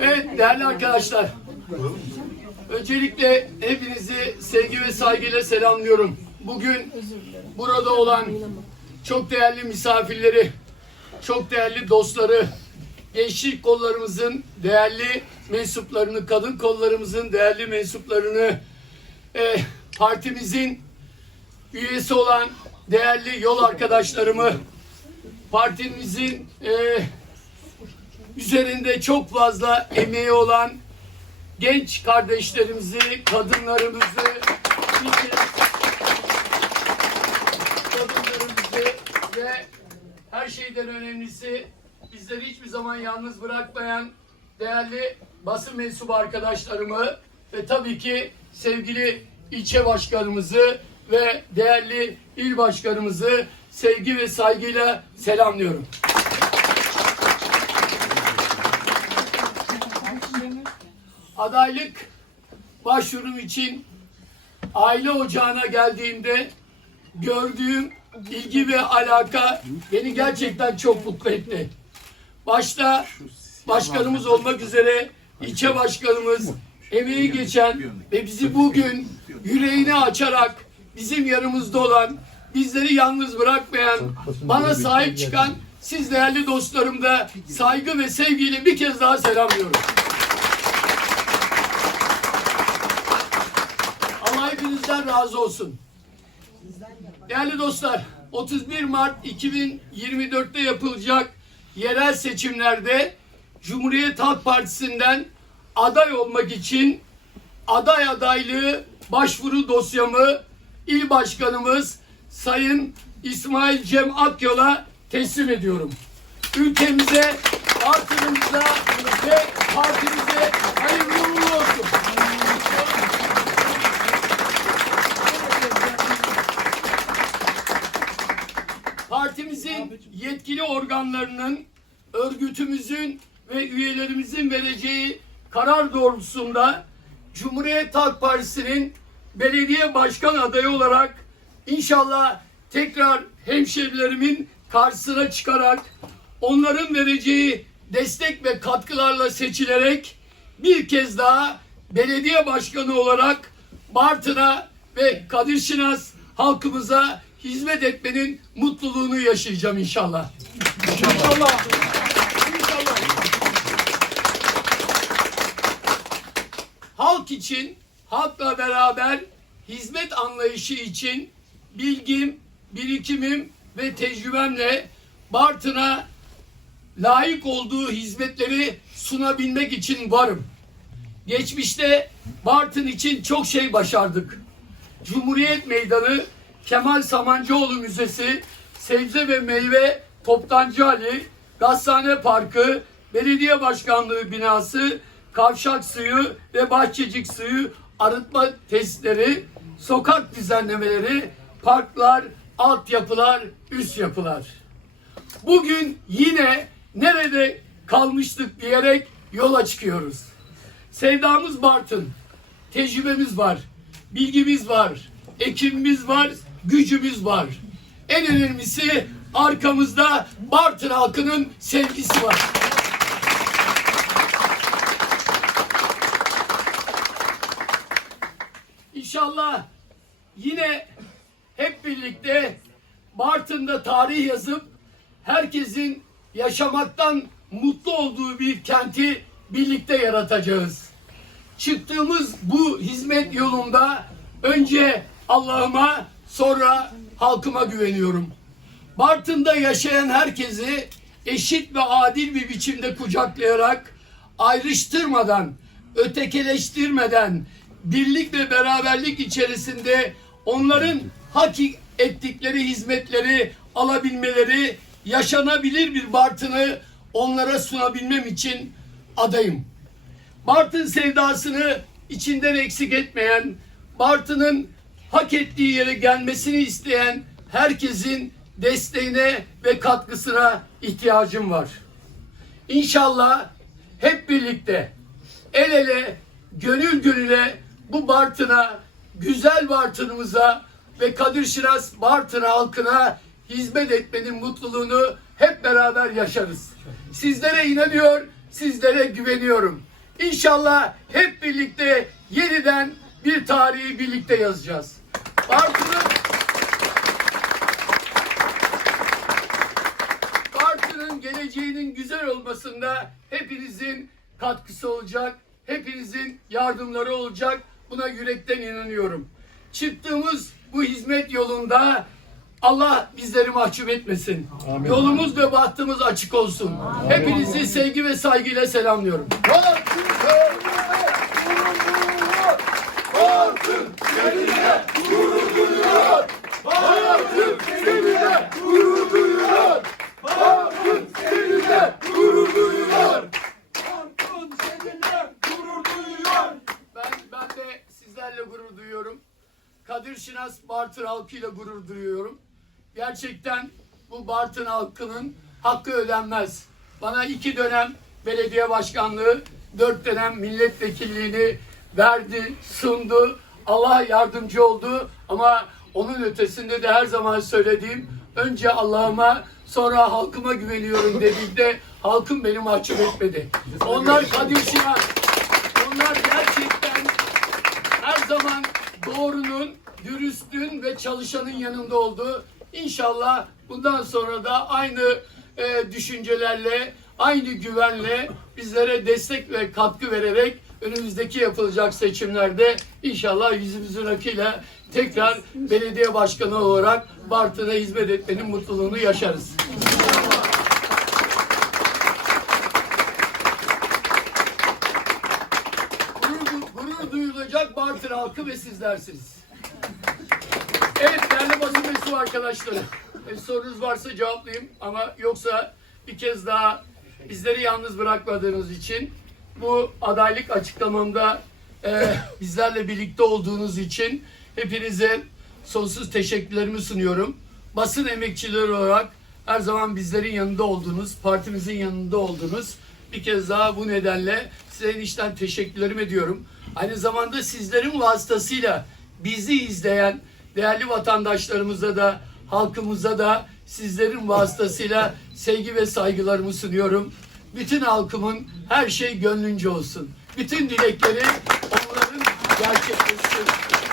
Evet değerli arkadaşlar. Öncelikle hepinizi sevgi ve saygıyla selamlıyorum. Bugün burada olan çok değerli misafirleri, çok değerli dostları, gençlik kollarımızın değerli mensuplarını, kadın kollarımızın değerli mensuplarını, eh, partimizin üyesi olan değerli yol arkadaşlarımı, partimizin eh, üzerinde çok fazla emeği olan genç kardeşlerimizi, kadınlarımızı, kadınlarımızı ve her şeyden önemlisi bizleri hiçbir zaman yalnız bırakmayan değerli basın mensubu arkadaşlarımı ve tabii ki sevgili ilçe başkanımızı ve değerli il başkanımızı sevgi ve saygıyla selamlıyorum. Adaylık başvurum için aile ocağına geldiğimde gördüğüm ilgi ve alaka beni gerçekten çok mutlu etti. Başta başkanımız olmak üzere ilçe başkanımız emeği geçen ve bizi bugün yüreğini açarak bizim yanımızda olan, bizleri yalnız bırakmayan, bana sahip çıkan siz değerli dostlarım da saygı ve sevgiyle bir kez daha selamlıyorum. Allah hepinizden razı olsun. Değerli dostlar, 31 Mart 2024'te yapılacak yerel seçimlerde Cumhuriyet Halk Partisi'nden aday olmak için aday adaylığı başvuru dosyamı il başkanımız Sayın İsmail Cem Akyol'a teslim ediyorum. Ülkemize, partimize ve partimize hayırlı uğurlu olsun. Partimizin yetkili organlarının, örgütümüzün ve üyelerimizin vereceği karar doğrultusunda Cumhuriyet Halk Partisi'nin belediye başkan adayı olarak inşallah tekrar hemşerilerimin karşısına çıkarak onların vereceği destek ve katkılarla seçilerek bir kez daha belediye başkanı olarak Bartın'a ve Kadir Şinas halkımıza hizmet etmenin mutluluğunu yaşayacağım inşallah. İnşallah. İnşallah. Halk için, halkla beraber hizmet anlayışı için bilgim, birikimim ve tecrübemle Bartın'a layık olduğu hizmetleri sunabilmek için varım. Geçmişte Bartın için çok şey başardık. Cumhuriyet Meydanı, Kemal Samancıoğlu Müzesi, Sebze ve Meyve Toptancı Ali, Gazhane Parkı, Belediye Başkanlığı binası, Kavşak Suyu ve Bahçecik Suyu arıtma testleri, sokak düzenlemeleri, parklar, altyapılar, üst yapılar. Bugün yine nerede kalmıştık diyerek yola çıkıyoruz. Sevdamız Bartın. Tecrübemiz var. Bilgimiz var. Ekimimiz var. Gücümüz var. En önemlisi arkamızda Bartın halkının sevgisi var. İnşallah yine hep birlikte Bartın'da tarih yazıp herkesin yaşamaktan mutlu olduğu bir kenti birlikte yaratacağız. Çıktığımız bu hizmet yolunda önce Allah'ıma sonra halkıma güveniyorum. Bartın'da yaşayan herkesi eşit ve adil bir biçimde kucaklayarak ayrıştırmadan, ötekeleştirmeden, birlik ve beraberlik içerisinde onların hak ettikleri hizmetleri alabilmeleri, yaşanabilir bir Bartın'ı onlara sunabilmem için adayım. Bartın sevdasını içinden eksik etmeyen, Bartın'ın hak ettiği yere gelmesini isteyen herkesin desteğine ve katkısına ihtiyacım var. İnşallah hep birlikte el ele, gönül gönüle bu Bartın'a, güzel Bartın'ımıza ve Kadir Şinas Bartın halkına hizmet etmenin mutluluğunu hep beraber yaşarız. Sizlere inanıyor sizlere güveniyorum. İnşallah hep birlikte yeniden bir tarihi birlikte yazacağız. Bartın'ın Bartın'ın geleceğinin güzel olmasında hepinizin katkısı olacak, hepinizin yardımları olacak. Buna yürekten inanıyorum. Çıktığımız bu hizmet yolunda Allah bizleri mahcup etmesin. Yolumuz ve bahtımız açık olsun. Hepinizi sevgi ve saygıyla selamlıyorum. Ben, Kadir Şinas Bartın halkıyla gurur duyuyorum. Gerçekten bu Bartın halkının hakkı ödenmez. Bana iki dönem belediye başkanlığı, dört dönem milletvekilliğini verdi, sundu. Allah yardımcı oldu ama onun ötesinde de her zaman söylediğim önce Allah'ıma sonra halkıma güveniyorum dediğimde halkım beni mahcup etmedi. Onlar Kadir Şinas, onlar gerçekten her zaman doğrunun, dürüstlüğün ve çalışanın yanında oldu. İnşallah bundan sonra da aynı e, düşüncelerle, aynı güvenle bizlere destek ve katkı vererek önümüzdeki yapılacak seçimlerde inşallah yüzümüzün akıyla tekrar belediye başkanı olarak Bartın'a hizmet etmenin mutluluğunu yaşarız. gurur, gurur Bartın halkı ve sizlersiniz. Evet değerli basın mensubu arkadaşlarım. E, sorunuz varsa cevaplayayım ama yoksa bir kez daha bizleri yalnız bırakmadığınız için bu adaylık açıklamamda e, bizlerle birlikte olduğunuz için hepinize sonsuz teşekkürlerimi sunuyorum. Basın emekçileri olarak her zaman bizlerin yanında olduğunuz, partimizin yanında olduğunuz bir kez daha bu nedenle size içten teşekkürlerimi ediyorum. Aynı zamanda sizlerin vasıtasıyla bizi izleyen değerli vatandaşlarımıza da halkımıza da sizlerin vasıtasıyla sevgi ve saygılarımı sunuyorum. Bütün halkımın her şey gönlünce olsun. Bütün dilekleri onların gerçekleşsin.